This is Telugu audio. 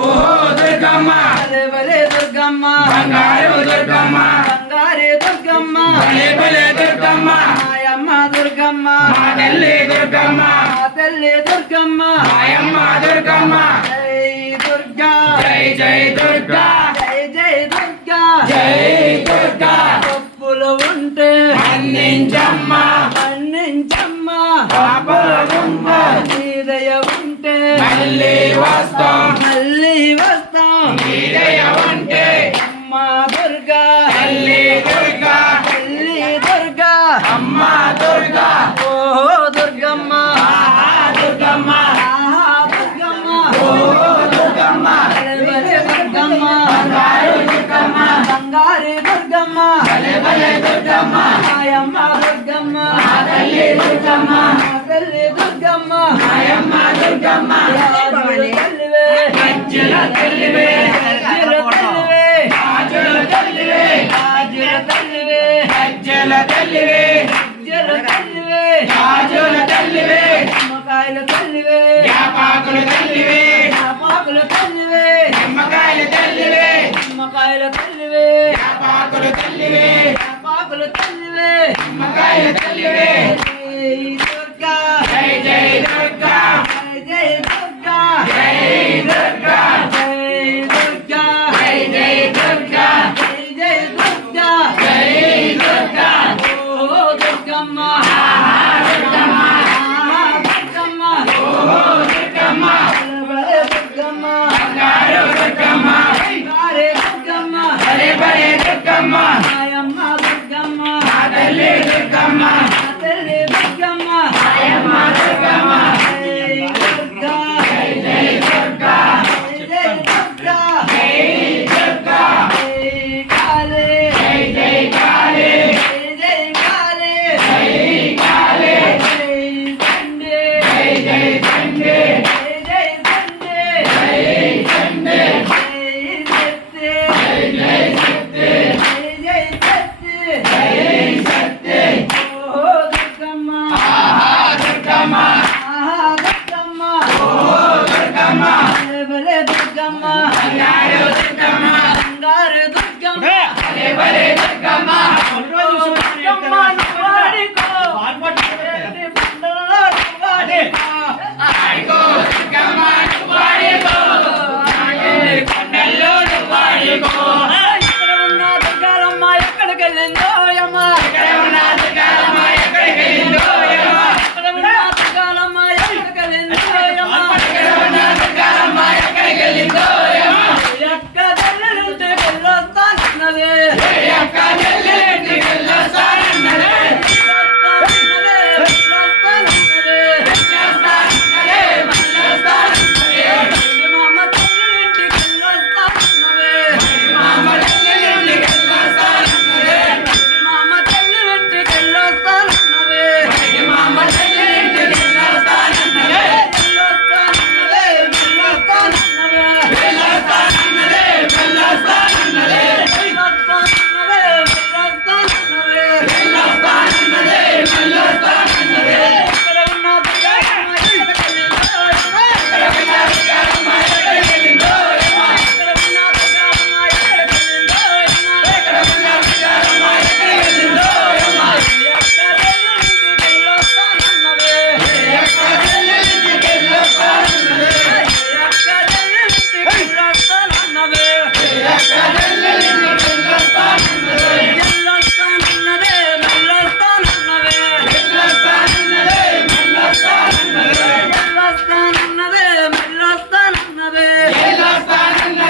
దుర్గమ్మ భలే భలే దుర్గమ్మ బంగారు దుర్గమ్మ బంగారే దుర్గమ్మ భలే భలే దుర్గమ్మ మాయమ్మ దుర్గమ్మ మా తల్లి దుర్గమ్మ మా తల్లి దుర్గమ్మ మాయమ్మ దుర్గమ్మ జై దుర్గా జై జై దుర్గా జై జై దుర్గా జై దుర్గా తప్పులు ఉంటే మన్నించమ్మ మన్నించమ్మ పాపలమ్మ నీ దయ ఉంటే మళ్ళీ వస్తాం మళ్ళీ వస్తాం నీ దయ ఉంటే అమ్మ దుర్గా తల్లి దుర్గా తల్లి దుర్గా అమ్మ దుర్గా ఓ దుర్గమ్మ ఆహా దుర్గమ్మ ఆహా దుర్గమ్మ ఓ దుర్గమ్మ భలే భలే దుర్గమ్మ బంగారు దుర్గమ్మ బంగారే దుర్గమ్మ భలే భలే దుర్గమ్మ మాయమ్మ దుర్గమ్మ మా తల్లి దుర్గమ్మ మా తల్లి దుర్గమ్మ మాయమ్మ దుర్గమ్మ రాజుల తల్లివే గజ్జల తల్లివే రాజుల తల్లివే రాజుల తల్లివే రాజుల తల్లివే గజ్జల తల్లివే రాజుల తల్లివే రాజుల తల్లివే నిమ్మకాయల తల్లివే యాపాకుల తల్లివే పాకుల తల్లివే నిమ్మకాయల తల్లివే నిమ్మకాయల తల్లివే యాపాకుల తల్లివే పాకుల తల్లివే నిమ్మకాయల తల్లివే జై దుర్గా జై జై దుర్గా జై దుర్గా జై దుర్గా జై దుర్గా జై జై దుర్గా జై దుర్గా జై దుర్గా ఓ దుర్గమ్మ దుర్గమ్మ ఆహా దుర్గమ్మ ఓ దుర్గమ్మ భలే దుర్గమ్మ బంగారు దుర్గమ్మ బంగారే దుర్గమ్మ భలే భలే దుర్గమ్మ మాయమ్మ దుర్గమ్మ మా తల్లి దుర్గమ్మ మా తల్లి దుర్గమ్మ మాయమ్మ దుర్గమ్మ జై దుర్గా జై జై దుర్గా జై దుర్గా జై దుర్గా జై కాళీ జై జై కాళీ జై కాళీ జై కాళీ జై చండీ జై జై చండీ జై చండీ జై చండీ జై శక్తి జై జై శక్తి జై శక్తి జై శక్తి ఓ దుర్గమ్మ ఆహా దుర్గమ్మ ఆహా దుర్గమ్మ ఓ దుర్గమ్మ భలే భలే దుర్గమ్మ బంగారు దుర్గమ్మ బంగారు దుర్గమ్మ భలే భలే దుర్గమ్మ దుర్గమ్మ